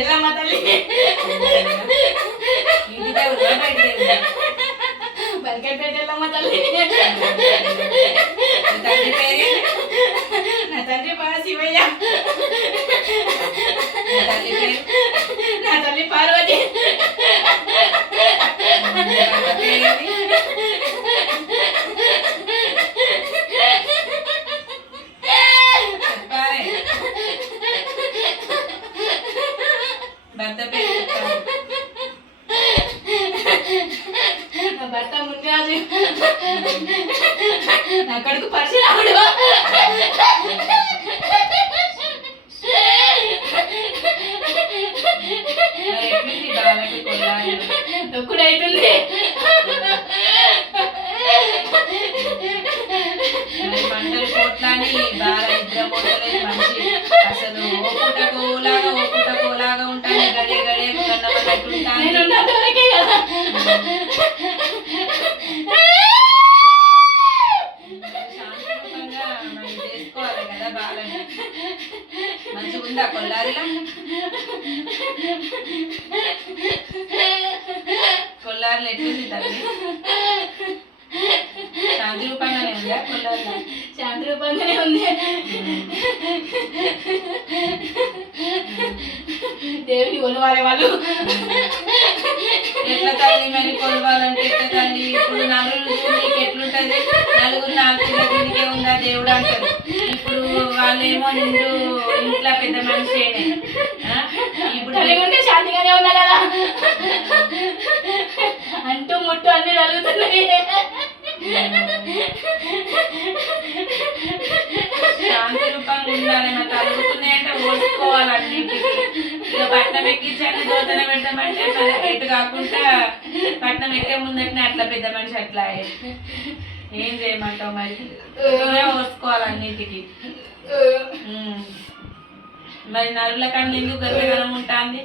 ఎల్లమ్మ తల్లి బల్కపేట ఎల్లమ్మ తల్లి. తండ్రి పేరు? నా తండ్రి బాగా శివయ్య. తల్లి పేరు? నా తల్లి పార్వతి. భర్త పేరు? నా భర్త మునిరాజు. నా కొడుకు పరశురాముడు. తొక్కుడైతుంది. మంటలు పోట్లాని బాగా నిద్ర పోతలేదు మంచి. అసలు ఓపుటకోలాగా ఉంటాను. గడే గడే నేనున్నంతవరకే కదా. శాంతియుతంగా మనం చేసుకోవాలి కదా. బాలని మంచిగా ఉందా కొల్లారిలా? కొల్లారిలో ఎట్లుంది తల్లి? శాంతి రూపంగానే ఉందా కొల్లారిలో? శాంతి రూపంగానే ఉంది. దేవుని కొలవాలి వాళ్ళు. ఎట్లా తల్లి మరి కొలవాలంటే ఎట్లా తల్లి? ఇప్పుడు నలుగురు నీకు ఎట్లుంటది? నలుగురు నాలుగు దీనికే ఉందా దేవుడు అంటారు. ఇప్పుడు వాళ్ళేమో నిండు ఇంట్లో పెద్ద మనిషినే. ఇప్పుడు ఉంటే శాంతిగానే ఉన్నా కదా. అంటూ ముట్టు అన్ని కలుగుతున్నాయి. శాంతి రూపంగా ఉండాలి. మరి కలుగుతున్నాయంటే ఓడుకోవాలన్నింటికి. ఇక పట్నం ఎక్కించండి దోతన పెడతామంటే ఎటు కాకుండా పట్నం ఎక్కే ముందటినే అట్లా పెద్ద మనిషి అట్లా ఏం చేయమంటావు మరి? ఓసుకోవాలి అన్నింటికి. మరి నరుల కన్నా ఎందుకు గర్భగలం ఉంటుంది?